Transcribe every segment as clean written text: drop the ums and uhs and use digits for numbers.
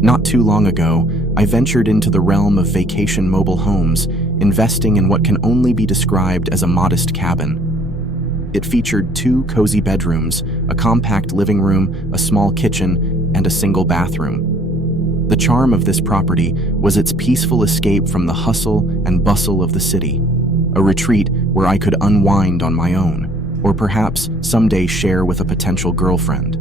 Not too long ago, I ventured into the realm of vacation mobile homes, investing in what can only be described as a modest cabin. It featured 2 cozy bedrooms, a compact living room, a small kitchen, and a single bathroom. The charm of this property was its peaceful escape from the hustle and bustle of the city, a retreat where I could unwind on my own, or perhaps someday share with a potential girlfriend.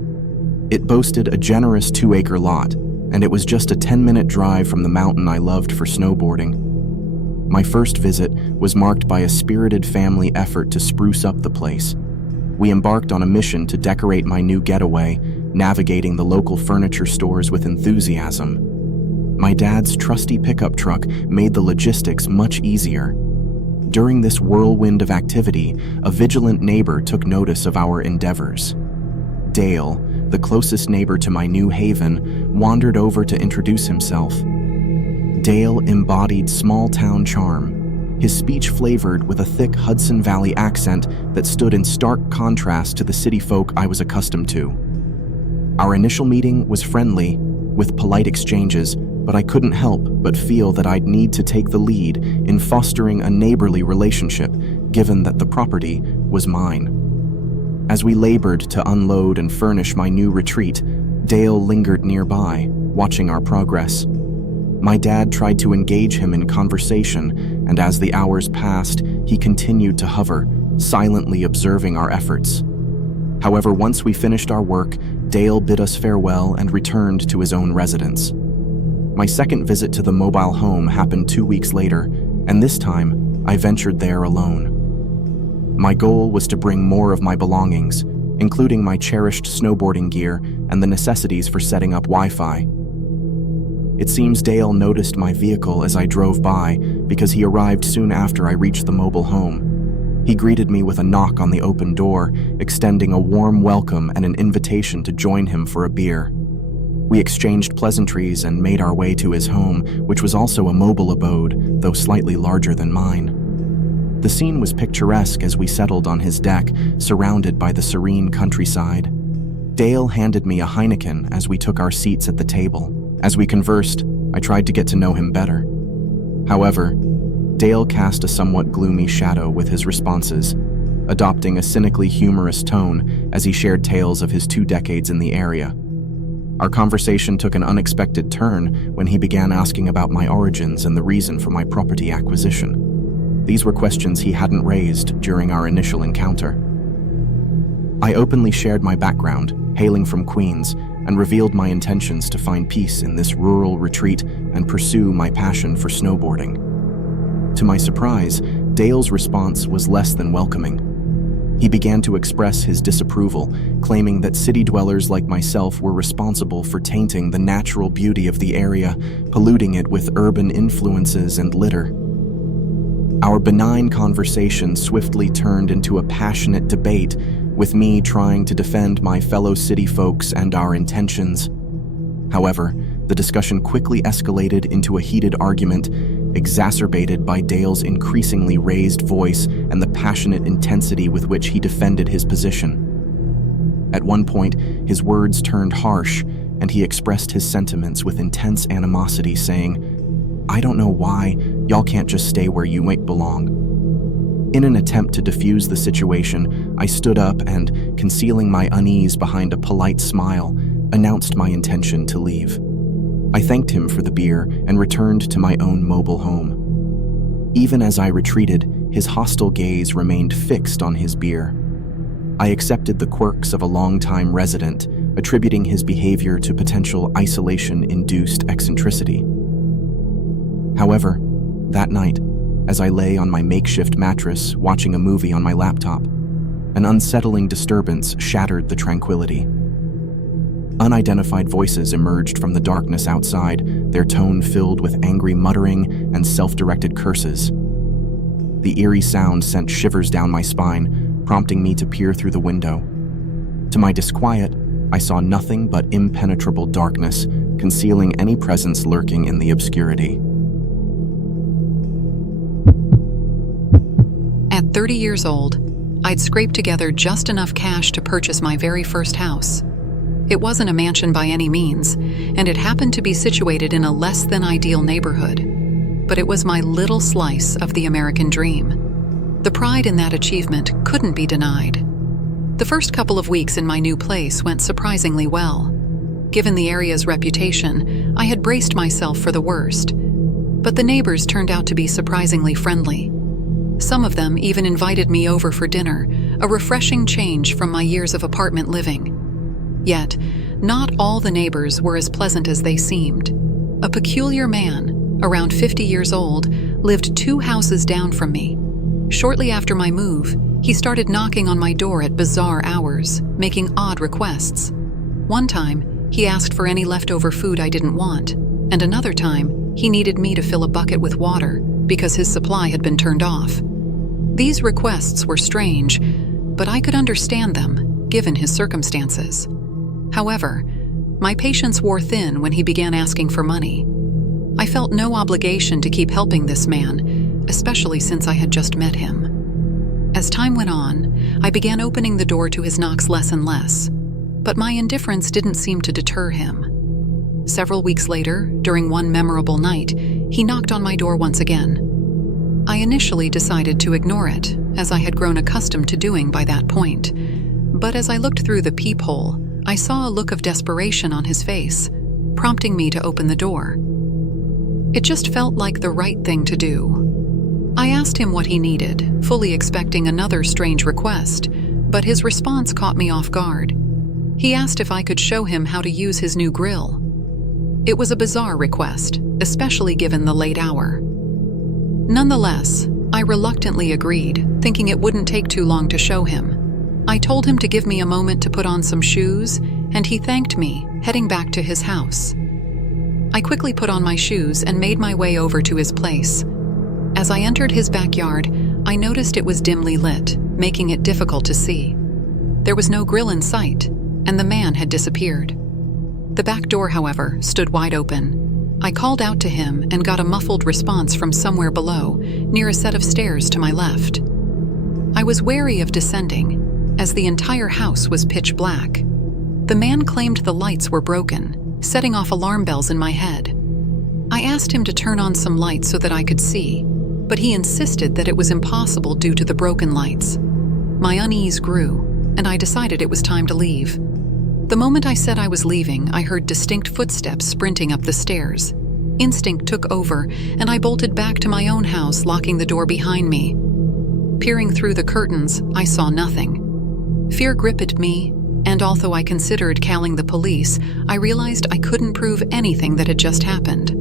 It boasted a generous 2-acre lot, and it was just a 10-minute drive from the mountain I loved for snowboarding. My first visit was marked by a spirited family effort to spruce up the place. We embarked on a mission to decorate my new getaway, navigating the local furniture stores with enthusiasm. My dad's trusty pickup truck made the logistics much easier. During this whirlwind of activity, a vigilant neighbor took notice of our endeavors. Dale, the closest neighbor to my new haven, wandered over to introduce himself. Dale embodied small-town charm, his speech flavored with a thick Hudson Valley accent that stood in stark contrast to the city folk I was accustomed to. Our initial meeting was friendly, with polite exchanges, but I couldn't help but feel that I'd need to take the lead in fostering a neighborly relationship, given that the property was mine. As we labored to unload and furnish my new retreat, Dale lingered nearby, watching our progress. My dad tried to engage him in conversation, and as the hours passed, he continued to hover, silently observing our efforts. However, once we finished our work, Dale bid us farewell and returned to his own residence. My second visit to the mobile home happened 2 weeks later, and this time, I ventured there alone. My goal was to bring more of my belongings, including my cherished snowboarding gear and the necessities for setting up Wi-Fi. It seems Dale noticed my vehicle as I drove by because he arrived soon after I reached the mobile home. He greeted me with a knock on the open door, extending a warm welcome and an invitation to join him for a beer. We exchanged pleasantries and made our way to his home, which was also a mobile abode, though slightly larger than mine. The scene was picturesque as we settled on his deck, surrounded by the serene countryside. Dale handed me a Heineken as we took our seats at the table. As we conversed, I tried to get to know him better. However, Dale cast a somewhat gloomy shadow with his responses, adopting a cynically humorous tone as he shared tales of his 2 decades in the area. Our conversation took an unexpected turn when he began asking about my origins and the reason for my property acquisition. These were questions he hadn't raised during our initial encounter. I openly shared my background, hailing from Queens, and revealed my intentions to find peace in this rural retreat and pursue my passion for snowboarding. To my surprise, Dale's response was less than welcoming. He began to express his disapproval, claiming that city dwellers like myself were responsible for tainting the natural beauty of the area, polluting it with urban influences and litter. Our benign conversation swiftly turned into a passionate debate, with me trying to defend my fellow city folks and our intentions. However, the discussion quickly escalated into a heated argument, exacerbated by Dale's increasingly raised voice and the passionate intensity with which he defended his position. At one point, his words turned harsh, and he expressed his sentiments with intense animosity, saying, "I don't know why y'all can't just stay where you might belong." In an attempt to defuse the situation, I stood up and, concealing my unease behind a polite smile, announced my intention to leave. I thanked him for the beer and returned to my own mobile home. Even as I retreated, his hostile gaze remained fixed on his beer. I accepted the quirks of a longtime resident, attributing his behavior to potential isolation-induced eccentricity. However, that night, as I lay on my makeshift mattress watching a movie on my laptop, an unsettling disturbance shattered the tranquility. Unidentified voices emerged from the darkness outside, their tone filled with angry muttering and self-directed curses. The eerie sound sent shivers down my spine, prompting me to peer through the window. To my disquiet, I saw nothing but impenetrable darkness, concealing any presence lurking in the obscurity. At 30 years old, I'd scraped together just enough cash to purchase my very first house. It wasn't a mansion by any means, and it happened to be situated in a less than ideal neighborhood. But it was my little slice of the American dream. The pride in that achievement couldn't be denied. The first couple of weeks in my new place went surprisingly well. Given the area's reputation, I had braced myself for the worst. But the neighbors turned out to be surprisingly friendly. Some of them even invited me over for dinner, a refreshing change from my years of apartment living. Yet, not all the neighbors were as pleasant as they seemed. A peculiar man, around 50 years old, lived 2 houses down from me. Shortly after my move, he started knocking on my door at bizarre hours, making odd requests. One time, he asked for any leftover food I didn't want, and another time, he needed me to fill a bucket with water because his supply had been turned off. These requests were strange, but I could understand them, given his circumstances. However, my patience wore thin when he began asking for money. I felt no obligation to keep helping this man, especially since I had just met him. As time went on, I began opening the door to his knocks less and less, but my indifference didn't seem to deter him. Several weeks later, during one memorable night, he knocked on my door once again. I initially decided to ignore it, as I had grown accustomed to doing by that point. But as I looked through the peephole, I saw a look of desperation on his face, prompting me to open the door. It just felt like the right thing to do. I asked him what he needed, fully expecting another strange request, but his response caught me off guard. He asked if I could show him how to use his new grill. It was a bizarre request, especially given the late hour. Nonetheless, I reluctantly agreed, thinking it wouldn't take too long to show him. I told him to give me a moment to put on some shoes, and he thanked me, heading back to his house. I quickly put on my shoes and made my way over to his place. As I entered his backyard, I noticed it was dimly lit, making it difficult to see. There was no grill in sight, and the man had disappeared. The back door, however, stood wide open. I called out to him and got a muffled response from somewhere below, near a set of stairs to my left. I was wary of descending, as the entire house was pitch black. The man claimed the lights were broken, setting off alarm bells in my head. I asked him to turn on some lights so that I could see, but he insisted that it was impossible due to the broken lights. My unease grew, and I decided it was time to leave. The moment I said I was leaving, I heard distinct footsteps sprinting up the stairs. Instinct took over, and I bolted back to my own house, locking the door behind me. Peering through the curtains, I saw nothing. Fear gripped me, and although I considered calling the police, I realized I couldn't prove anything that had just happened.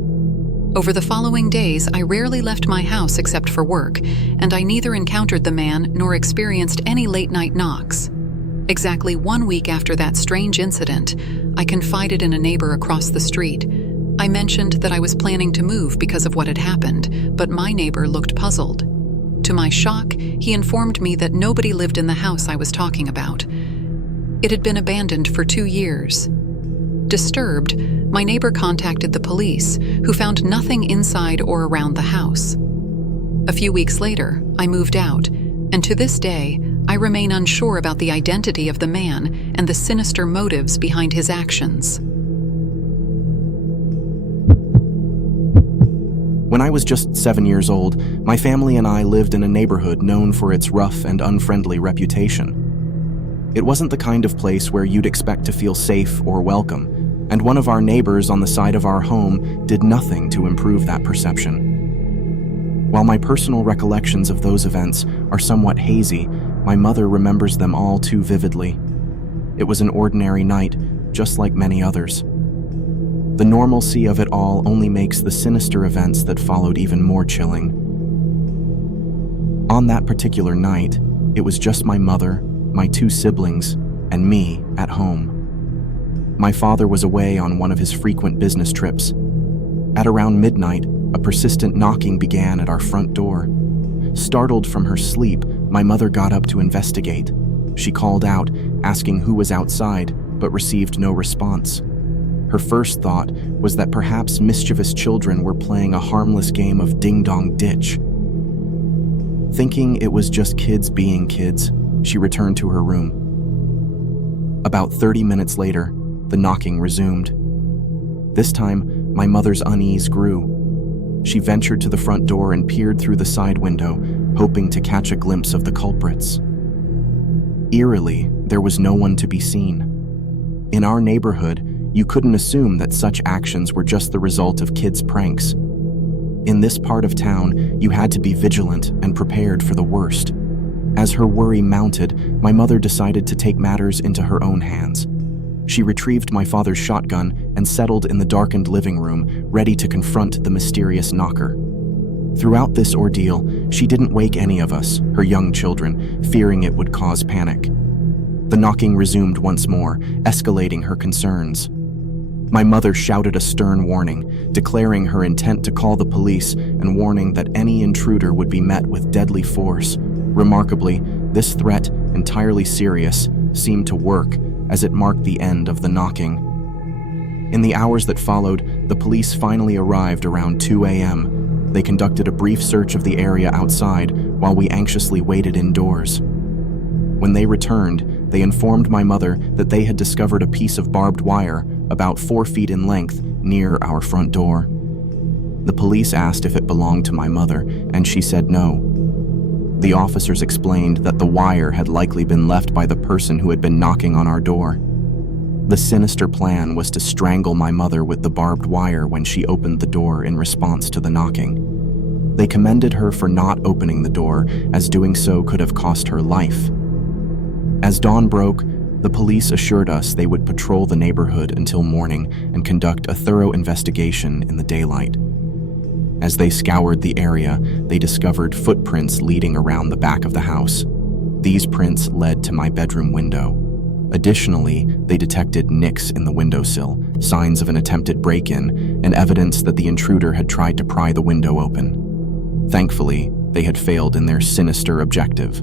Over the following days, I rarely left my house except for work, and I neither encountered the man nor experienced any late-night knocks. Exactly 1 week after that strange incident, I confided in a neighbor across the street. I mentioned that I was planning to move because of what had happened, but my neighbor looked puzzled. To my shock, he informed me that nobody lived in the house I was talking about. It had been abandoned for 2 years. Disturbed, my neighbor contacted the police, who found nothing inside or around the house. A few weeks later, I moved out, and to this day, I remain unsure about the identity of the man and the sinister motives behind his actions. When I was just 7 years old, my family and I lived in a neighborhood known for its rough and unfriendly reputation. It wasn't the kind of place where you'd expect to feel safe or welcome, and one of our neighbors on the side of our home did nothing to improve that perception. While my personal recollections of those events are somewhat hazy, my mother remembers them all too vividly. It was an ordinary night, just like many others. The normalcy of it all only makes the sinister events that followed even more chilling. On that particular night, it was just my mother, my 2 siblings, and me at home. My father was away on one of his frequent business trips. At around midnight, a persistent knocking began at our front door. Startled from her sleep, my mother got up to investigate. She called out, asking who was outside, but received no response. Her first thought was that perhaps mischievous children were playing a harmless game of ding-dong ditch. Thinking it was just kids being kids, she returned to her room. About 30 minutes later, The knocking resumed. This time, my mother's unease grew. She ventured to the front door and peered through the side window, hoping to catch a glimpse of the culprits. Eerily, there was no one to be seen. In our neighborhood, you couldn't assume that such actions were just the result of kids' pranks. In this part of town, you had to be vigilant and prepared for the worst. As her worry mounted, my mother decided to take matters into her own hands. She retrieved my father's shotgun and settled in the darkened living room, ready to confront the mysterious knocker. Throughout this ordeal, she didn't wake any of us, her young children, fearing it would cause panic. The knocking resumed once more, escalating her concerns. My mother shouted a stern warning, declaring her intent to call the police and warning that any intruder would be met with deadly force. Remarkably, this threat, entirely serious, seemed to work, as it marked the end of the knocking. In the hours that followed, the police finally arrived around 2 a.m. They conducted a brief search of the area outside while we anxiously waited indoors. When they returned, they informed my mother that they had discovered a piece of barbed wire about 4 feet in length near our front door. The police asked if it belonged to my mother, and she said no. The officers explained that the wire had likely been left by the person who had been knocking on our door. The sinister plan was to strangle my mother with the barbed wire when she opened the door in response to the knocking. They commended her for not opening the door, as doing so could have cost her life. As dawn broke, the police assured us they would patrol the neighborhood until morning and conduct a thorough investigation in the daylight. As they scoured the area, they discovered footprints leading around the back of the house. These prints led to my bedroom window. Additionally, they detected nicks in the windowsill, signs of an attempted break-in, and evidence that the intruder had tried to pry the window open. Thankfully, they had failed in their sinister objective.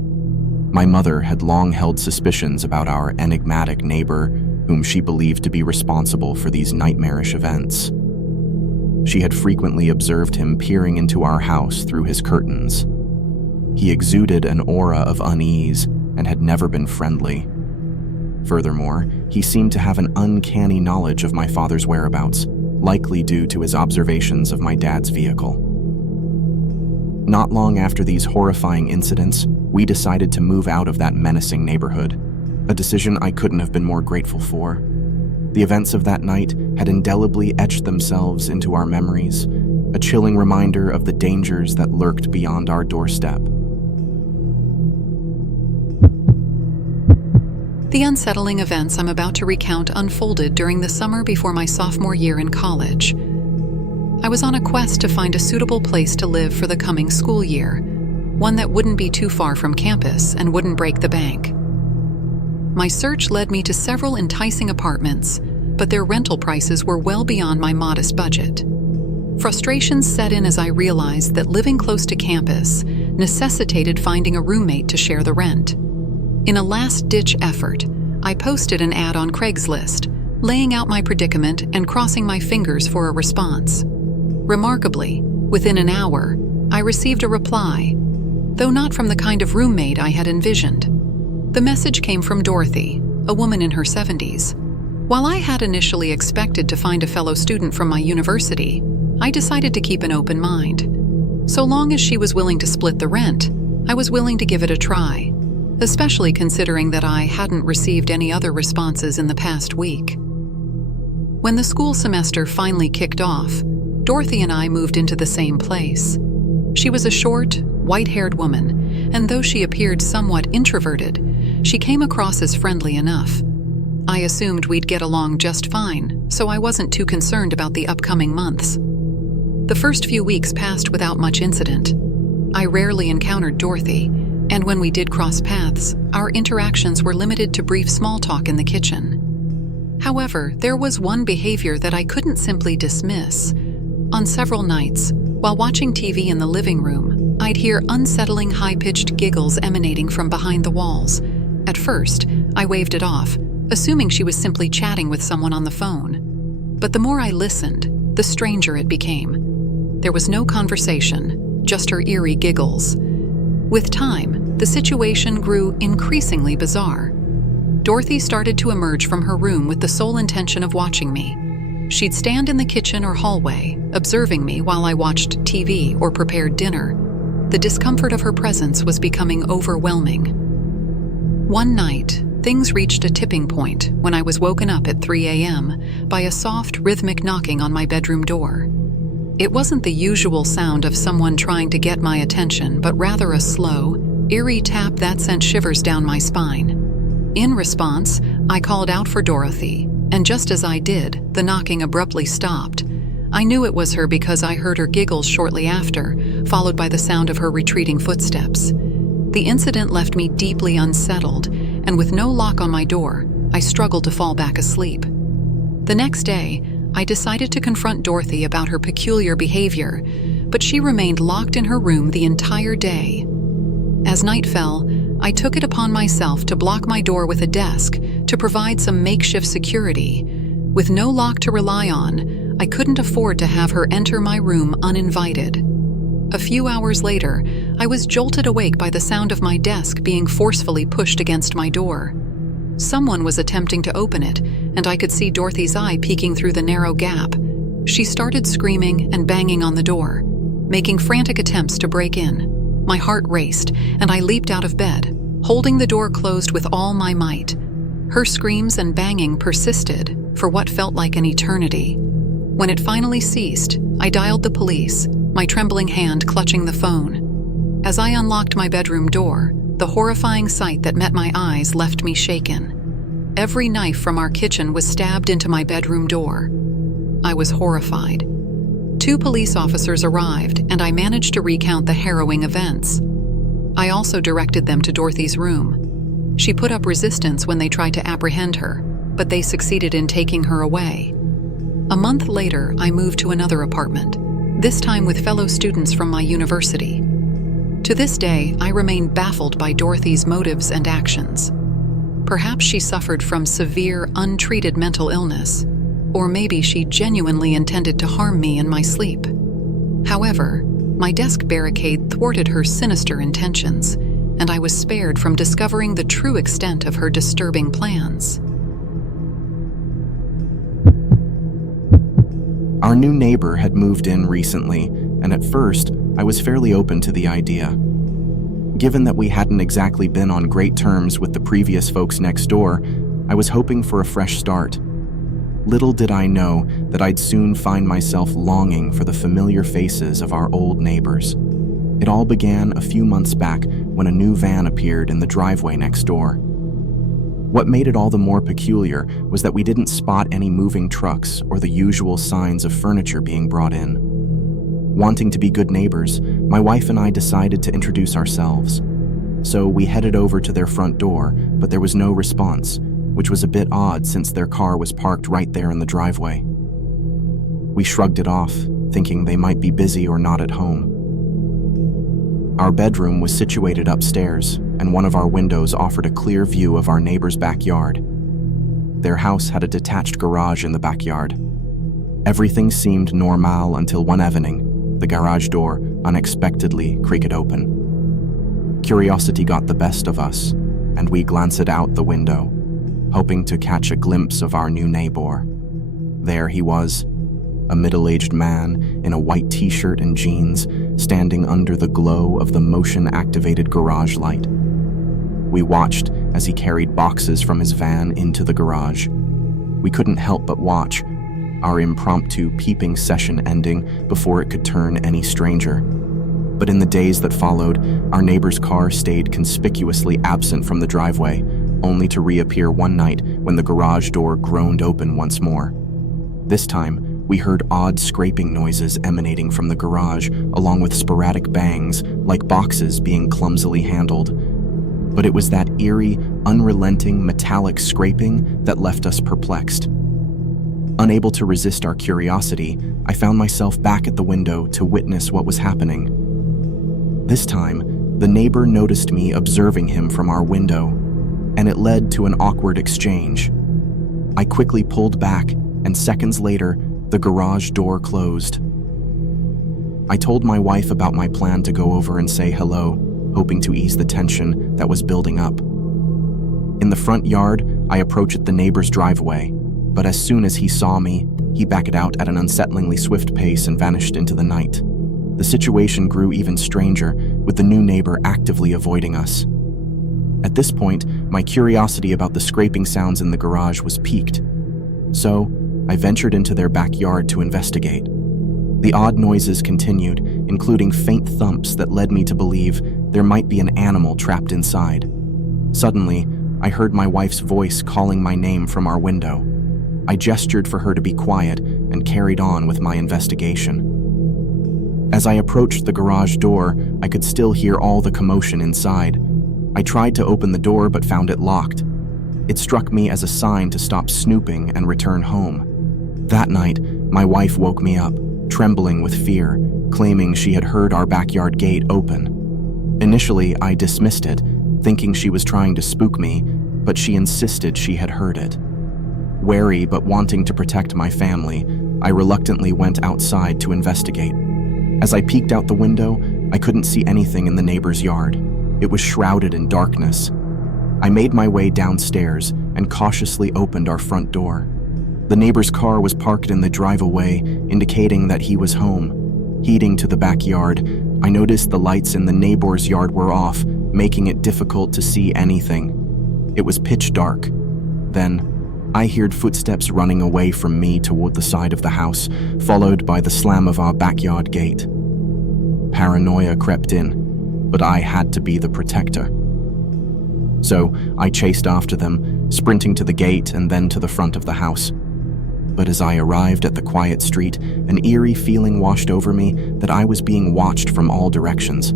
My mother had long held suspicions about our enigmatic neighbor, whom she believed to be responsible for these nightmarish events. She had frequently observed him peering into our house through his curtains. He exuded an aura of unease and had never been friendly. Furthermore, he seemed to have an uncanny knowledge of my father's whereabouts, likely due to his observations of my dad's vehicle. Not long after these horrifying incidents, we decided to move out of that menacing neighborhood, a decision I couldn't have been more grateful for. The events of that night had indelibly etched themselves into our memories, a chilling reminder of the dangers that lurked beyond our doorstep. The unsettling events I'm about to recount unfolded during the summer before my sophomore year in college. I was on a quest to find a suitable place to live for the coming school year, one that wouldn't be too far from campus and wouldn't break the bank. My search led me to several enticing apartments, but their rental prices were well beyond my modest budget. Frustrations set in as I realized that living close to campus necessitated finding a roommate to share the rent. In a last-ditch effort, I posted an ad on Craigslist, laying out my predicament and crossing my fingers for a response. Remarkably, within an hour, I received a reply, though not from the kind of roommate I had envisioned. The message came from Dorothy, a woman in her 70s. While I had initially expected to find a fellow student from my university, I decided to keep an open mind. So long as she was willing to split the rent, I was willing to give it a try, especially considering that I hadn't received any other responses in the past week. When the school semester finally kicked off, Dorothy and I moved into the same place. She was a short, white-haired woman, and though she appeared somewhat introverted, she came across as friendly enough. I assumed we'd get along just fine, so I wasn't too concerned about the upcoming months. The first few weeks passed without much incident. I rarely encountered Dorothy, and when we did cross paths, our interactions were limited to brief small talk in the kitchen. However, there was one behavior that I couldn't simply dismiss. On several nights, while watching TV in the living room, I'd hear unsettling high-pitched giggles emanating from behind the walls. At first, I waved it off, assuming she was simply chatting with someone on the phone. But the more I listened, the stranger it became. There was no conversation, just her eerie giggles. With time, the situation grew increasingly bizarre. Dorothy started to emerge from her room with the sole intention of watching me. She'd stand in the kitchen or hallway, observing me while I watched TV or prepared dinner. The discomfort of her presence was becoming overwhelming. One night, things reached a tipping point when I was woken up at 3 a.m. by a soft, rhythmic knocking on my bedroom door. It wasn't the usual sound of someone trying to get my attention, but rather a slow, eerie tap that sent shivers down my spine. In response, I called out for Dorothy, and just as I did, the knocking abruptly stopped. I knew it was her because I heard her giggles shortly after, followed by the sound of her retreating footsteps. The incident left me deeply unsettled, and with no lock on my door, I struggled to fall back asleep. The next day, I decided to confront Dorothy about her peculiar behavior, but she remained locked in her room the entire day. As night fell, I took it upon myself to block my door with a desk to provide some makeshift security. With no lock to rely on, I couldn't afford to have her enter my room uninvited. A few hours later, I was jolted awake by the sound of my desk being forcefully pushed against my door. Someone was attempting to open it, and I could see Dorothy's eye peeking through the narrow gap. She started screaming and banging on the door, making frantic attempts to break in. My heart raced, and I leaped out of bed, holding the door closed with all my might. Her screams and banging persisted for what felt like an eternity. When it finally ceased, I dialed the police, my trembling hand clutching the phone. As I unlocked my bedroom door, the horrifying sight that met my eyes left me shaken. Every knife from our kitchen was stabbed into my bedroom door. I was horrified. 2 police officers arrived, and I managed to recount the harrowing events. I also directed them to Dorothy's room. She put up resistance when they tried to apprehend her, but they succeeded in taking her away. A month later, I moved to another apartment, this time with fellow students from my university. To this day, I remain baffled by Dorothy's motives and actions. Perhaps she suffered from severe, untreated mental illness, or maybe she genuinely intended to harm me in my sleep. However, my desk barricade thwarted her sinister intentions, and I was spared from discovering the true extent of her disturbing plans. Our new neighbor had moved in recently, and at first, I was fairly open to the idea. Given that we hadn't exactly been on great terms with the previous folks next door, I was hoping for a fresh start. Little did I know that I'd soon find myself longing for the familiar faces of our old neighbors. It all began a few months back when a new van appeared in the driveway next door. What made it all the more peculiar was that we didn't spot any moving trucks or the usual signs of furniture being brought in. Wanting to be good neighbors, my wife and I decided to introduce ourselves. So we headed over to their front door, but there was no response, which was a bit odd since their car was parked right there in the driveway. We shrugged it off, thinking they might be busy or not at home. Our bedroom was situated upstairs, and one of our windows offered a clear view of our neighbor's backyard. Their house had a detached garage in the backyard. Everything seemed normal until one evening, the garage door unexpectedly creaked open. Curiosity got the best of us, and we glanced out the window, hoping to catch a glimpse of our new neighbor. There he was, a middle-aged man in a white t-shirt and jeans, standing under the glow of the motion-activated garage light. We watched as he carried boxes from his van into the garage. We couldn't help but watch, our impromptu peeping session ending before it could turn any stranger. But in the days that followed, our neighbor's car stayed conspicuously absent from the driveway, only to reappear one night when the garage door groaned open once more. This time, we heard odd scraping noises emanating from the garage, along with sporadic bangs, like boxes being clumsily handled. But it was that eerie, unrelenting, metallic scraping that left us perplexed. Unable to resist our curiosity, I found myself back at the window to witness what was happening. This time, the neighbor noticed me observing him from our window, and it led to an awkward exchange. I quickly pulled back, and seconds later, the garage door closed. I told my wife about my plan to go over and say hello, hoping to ease the tension that was building up. In the front yard, I approached the neighbor's driveway, but as soon as he saw me, he backed out at an unsettlingly swift pace and vanished into the night. The situation grew even stranger, with the new neighbor actively avoiding us. At this point, my curiosity about the scraping sounds in the garage was piqued. So, I ventured into their backyard to investigate. The odd noises continued, including faint thumps that led me to believe there might be an animal trapped inside. Suddenly, I heard my wife's voice calling my name from our window. I gestured for her to be quiet and carried on with my investigation. As I approached the garage door, I could still hear all the commotion inside. I tried to open the door but found it locked. It struck me as a sign to stop snooping and return home. That night, my wife woke me up, trembling with fear, claiming she had heard our backyard gate open. Initially, I dismissed it, thinking she was trying to spook me, but she insisted she had heard it. Wary but wanting to protect my family, I reluctantly went outside to investigate. As I peeked out the window, I couldn't see anything in the neighbor's yard. It was shrouded in darkness. I made my way downstairs and cautiously opened our front door. The neighbor's car was parked in the driveway, indicating that he was home. Heading to the backyard, I noticed the lights in the neighbor's yard were off, making it difficult to see anything. It was pitch dark. Then, I heard footsteps running away from me toward the side of the house, followed by the slam of our backyard gate. Paranoia crept in, but I had to be the protector. So I chased after them, sprinting to the gate and then to the front of the house. But as I arrived at the quiet street, an eerie feeling washed over me that I was being watched from all directions.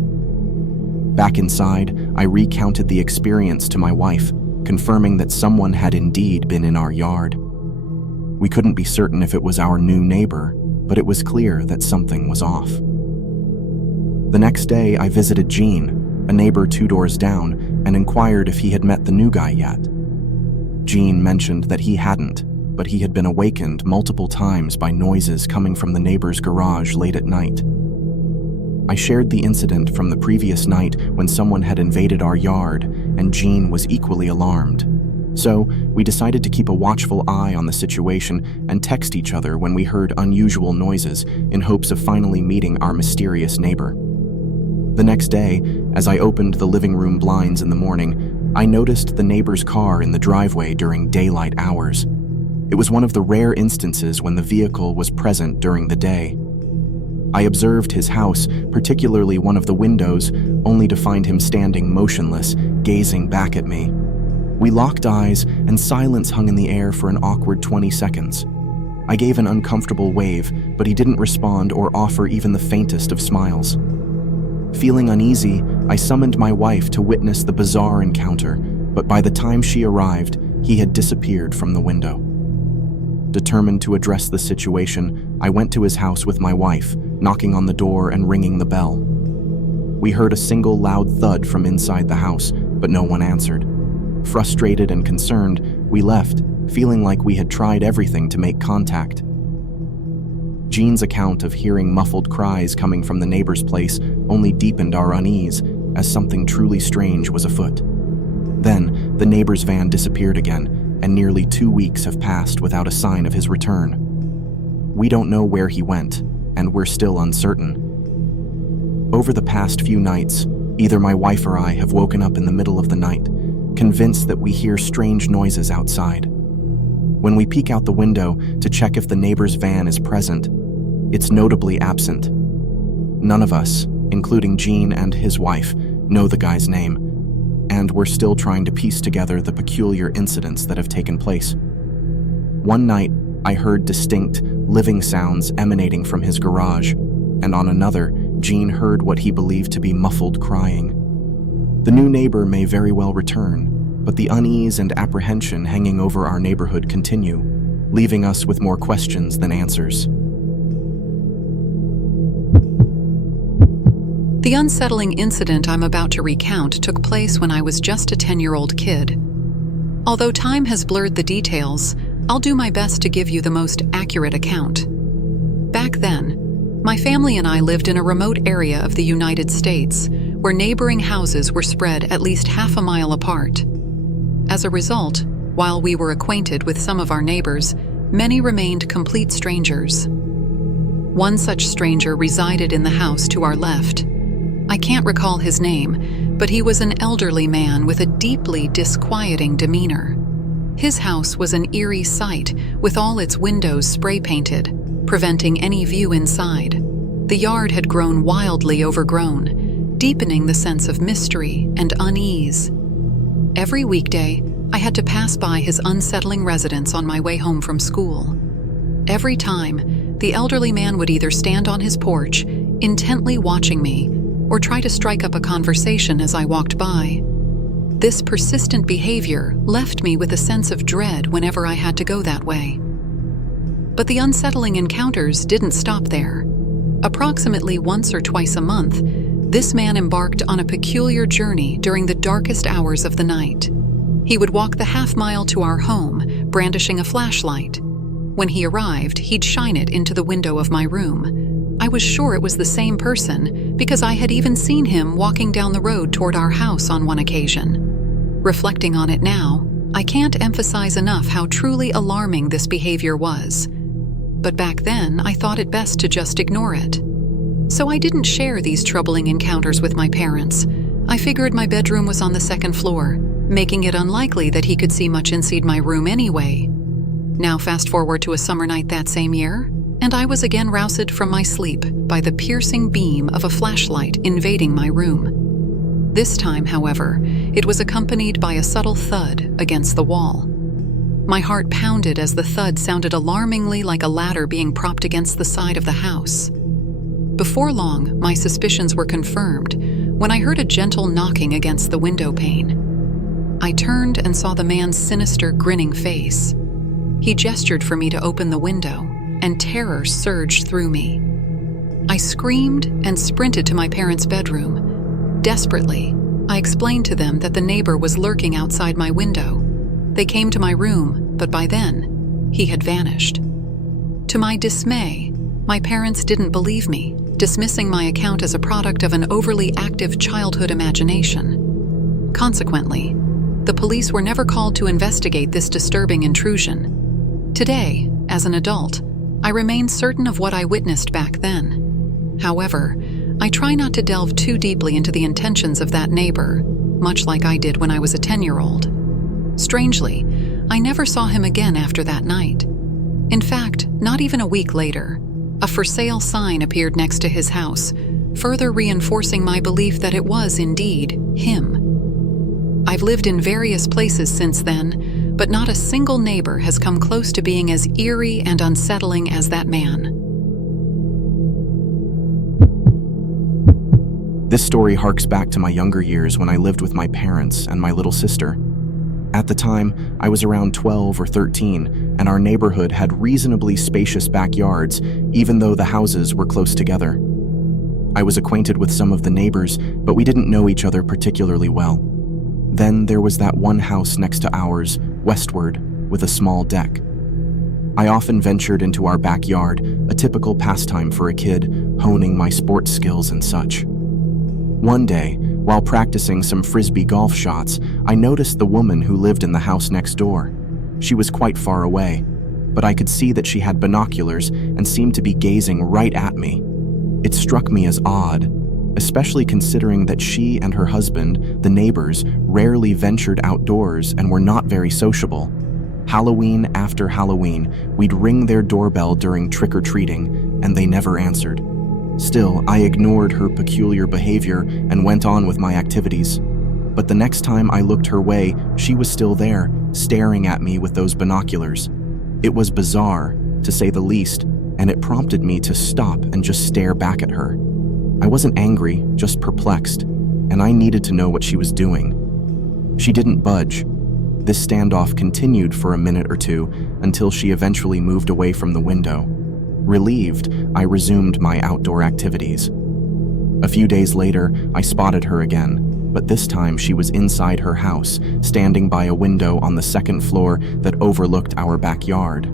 Back inside, I recounted the experience to my wife, confirming that someone had indeed been in our yard. We couldn't be certain if it was our new neighbor, but it was clear that something was off. The next day, I visited Gene, a neighbor 2 doors down, and inquired if he had met the new guy yet. Gene mentioned that he hadn't, but he had been awakened multiple times by noises coming from the neighbor's garage late at night. I shared the incident from the previous night when someone had invaded our yard, and Gene was equally alarmed. So, we decided to keep a watchful eye on the situation and text each other when we heard unusual noises in hopes of finally meeting our mysterious neighbor. The next day, as I opened the living room blinds in the morning, I noticed the neighbor's car in the driveway during daylight hours. It was one of the rare instances when the vehicle was present during the day. I observed his house, particularly one of the windows, only to find him standing motionless, gazing back at me. We locked eyes, and silence hung in the air for an awkward 20 seconds. I gave an uncomfortable wave, but he didn't respond or offer even the faintest of smiles. Feeling uneasy, I summoned my wife to witness the bizarre encounter, but by the time she arrived, he had disappeared from the window. Determined to address the situation, I went to his house with my wife, knocking on the door and ringing the bell. We heard a single loud thud from inside the house, but no one answered. Frustrated and concerned, we left, feeling like we had tried everything to make contact. Gene's account of hearing muffled cries coming from the neighbor's place only deepened our unease, as something truly strange was afoot. Then, the neighbor's van disappeared again, and nearly 2 weeks have passed without a sign of his return. We don't know where he went, and we're still uncertain. Over the past few nights, either my wife or I have woken up in the middle of the night, convinced that we hear strange noises outside. When we peek out the window to check if the neighbor's van is present, it's notably absent. None of us, including Gene and his wife, know the guy's name, and we're still trying to piece together the peculiar incidents that have taken place. One night, I heard distinct, living sounds emanating from his garage, and on another, Gene heard what he believed to be muffled crying. The new neighbor may very well return, but the unease and apprehension hanging over our neighborhood continue, leaving us with more questions than answers. The unsettling incident I'm about to recount took place when I was just a 10-year-old kid. Although time has blurred the details, I'll do my best to give you the most accurate account. Back then, my family and I lived in a remote area of the United States, where neighboring houses were spread at least half a mile apart. As a result, while we were acquainted with some of our neighbors, many remained complete strangers. One such stranger resided in the house to our left. I can't recall his name, but he was an elderly man with a deeply disquieting demeanor. His house was an eerie sight, with all its windows spray-painted, preventing any view inside. The yard had grown wildly overgrown, deepening the sense of mystery and unease. Every weekday, I had to pass by his unsettling residence on my way home from school. Every time, the elderly man would either stand on his porch, intently watching me, or try to strike up a conversation as I walked by. This persistent behavior left me with a sense of dread whenever I had to go that way. But the unsettling encounters didn't stop there. Approximately once or twice a month, this man embarked on a peculiar journey during the darkest hours of the night. He would walk the half-mile to our home, brandishing a flashlight. When he arrived, he'd shine it into the window of my room. I was sure it was the same person because I had even seen him walking down the road toward our house on one occasion. Reflecting on it now, I can't emphasize enough how truly alarming this behavior was. But back then, I thought it best to just ignore it. So I didn't share these troubling encounters with my parents. I figured my bedroom was on the second floor, making it unlikely that he could see much inside my room anyway. Now fast forward to a summer night that same year, and I was again roused from my sleep by the piercing beam of a flashlight invading my room. This time, however, it was accompanied by a subtle thud against the wall. My heart pounded as the thud sounded alarmingly like a ladder being propped against the side of the house. Before long, my suspicions were confirmed when I heard a gentle knocking against the window pane. I turned and saw the man's sinister, grinning face. He gestured for me to open the window, and terror surged through me. I screamed and sprinted to my parents' bedroom. Desperately, I explained to them that the neighbor was lurking outside my window. They came to my room, but by then, he had vanished. To my dismay, my parents didn't believe me, dismissing my account as a product of an overly active childhood imagination. Consequently, the police were never called to investigate this disturbing intrusion. Today, as an adult, I remain certain of what I witnessed back then. However, I try not to delve too deeply into the intentions of that neighbor, much like I did when I was a 10-year-old. Strangely, I never saw him again after that night. In fact, not even a week later, a for sale sign appeared next to his house, further reinforcing my belief that it was indeed him. I've lived in various places since then, but not a single neighbor has come close to being as eerie and unsettling as that man. This story harks back to my younger years when I lived with my parents and my little sister. At the time, I was around 12 or 13, and our neighborhood had reasonably spacious backyards, even though the houses were close together. I was acquainted with some of the neighbors, but we didn't know each other particularly well. Then there was that one house next to ours, westward, with a small deck. I often ventured into our backyard, a typical pastime for a kid, honing my sports skills and such. One day, while practicing some frisbee golf shots, I noticed the woman who lived in the house next door. She was quite far away, but I could see that she had binoculars and seemed to be gazing right at me. It struck me as odd, especially considering that she and her husband, the neighbors, rarely ventured outdoors and were not very sociable. Halloween after Halloween, we'd ring their doorbell during trick-or-treating, and they never answered. Still, I ignored her peculiar behavior and went on with my activities. But the next time I looked her way, she was still there, staring at me with those binoculars. It was bizarre, to say the least, and it prompted me to stop and just stare back at her. I wasn't angry, just perplexed, and I needed to know what she was doing. She didn't budge. This standoff continued for a minute or two until she eventually moved away from the window. Relieved, I resumed my outdoor activities. A few days later, I spotted her again, but this time she was inside her house, standing by a window on the second floor that overlooked our backyard.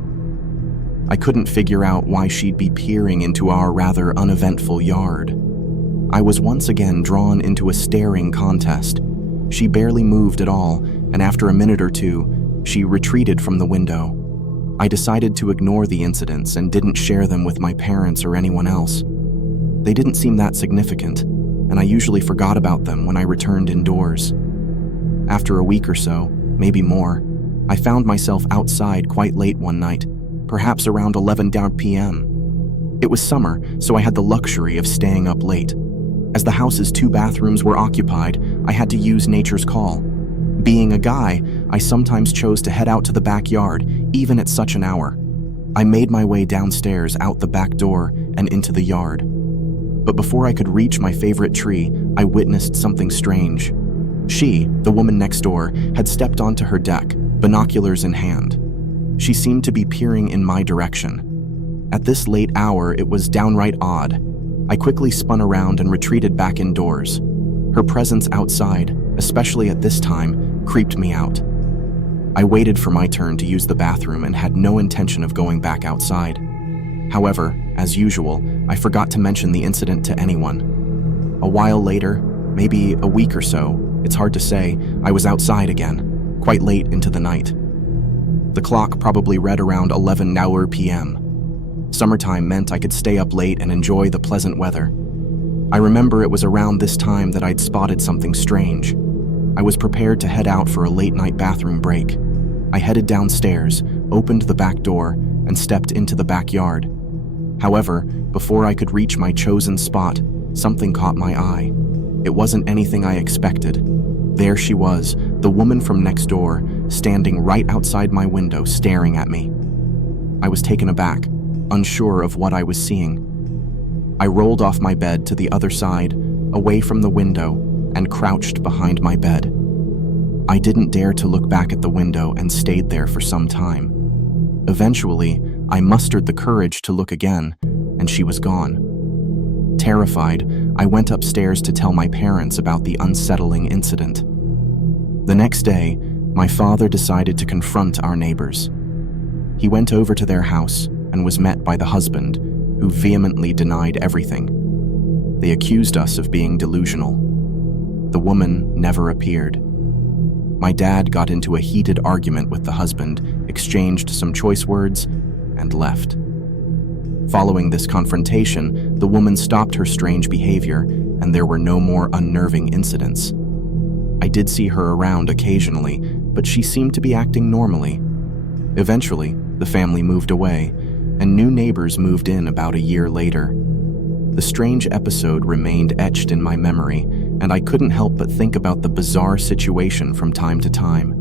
I couldn't figure out why she'd be peering into our rather uneventful yard. I was once again drawn into a staring contest. She barely moved at all, and after a minute or two, she retreated from the window. I decided to ignore the incidents and didn't share them with my parents or anyone else. They didn't seem that significant, and I usually forgot about them when I returned indoors. After a week or so, maybe more, I found myself outside quite late one night, perhaps around 11 p.m. It was summer, so I had the luxury of staying up late. As the house's 2 bathrooms were occupied, I had to use nature's call. Being a guy, I sometimes chose to head out to the backyard, even at such an hour. I made my way downstairs, out the back door, and into the yard. But before I could reach my favorite tree, I witnessed something strange. She, the woman next door, had stepped onto her deck, binoculars in hand. She seemed to be peering in my direction. At this late hour, it was downright odd. I quickly spun around and retreated back indoors. Her presence outside, especially at this time, creeped me out. I waited for my turn to use the bathroom and had no intention of going back outside. However, as usual, I forgot to mention the incident to anyone. A while later, maybe a week or so, it's hard to say, I was outside again, quite late into the night. The clock probably read around 11 p.m. Summertime meant I could stay up late and enjoy the pleasant weather. I remember it was around this time that I'd spotted something strange. I was prepared to head out for a late-night bathroom break. I headed downstairs, opened the back door, and stepped into the backyard. However, before I could reach my chosen spot, something caught my eye. It wasn't anything I expected. There she was, the woman from next door, standing right outside my window, staring at me. I was taken aback, unsure of what I was seeing. I rolled off my bed to the other side, away from the window, and crouched behind my bed. I didn't dare to look back at the window and stayed there for some time. Eventually, I mustered the courage to look again, and she was gone. Terrified, I went upstairs to tell my parents about the unsettling incident. The next day, my father decided to confront our neighbors. He went over to their house and was met by the husband, who vehemently denied everything. They accused us of being delusional. The woman never appeared. My dad got into a heated argument with the husband, exchanged some choice words, and left. Following this confrontation, the woman stopped her strange behavior, and there were no more unnerving incidents. I did see her around occasionally, but she seemed to be acting normally. Eventually, the family moved away, and new neighbors moved in about a year later. The strange episode remained etched in my memory, and I couldn't help but think about the bizarre situation from time to time.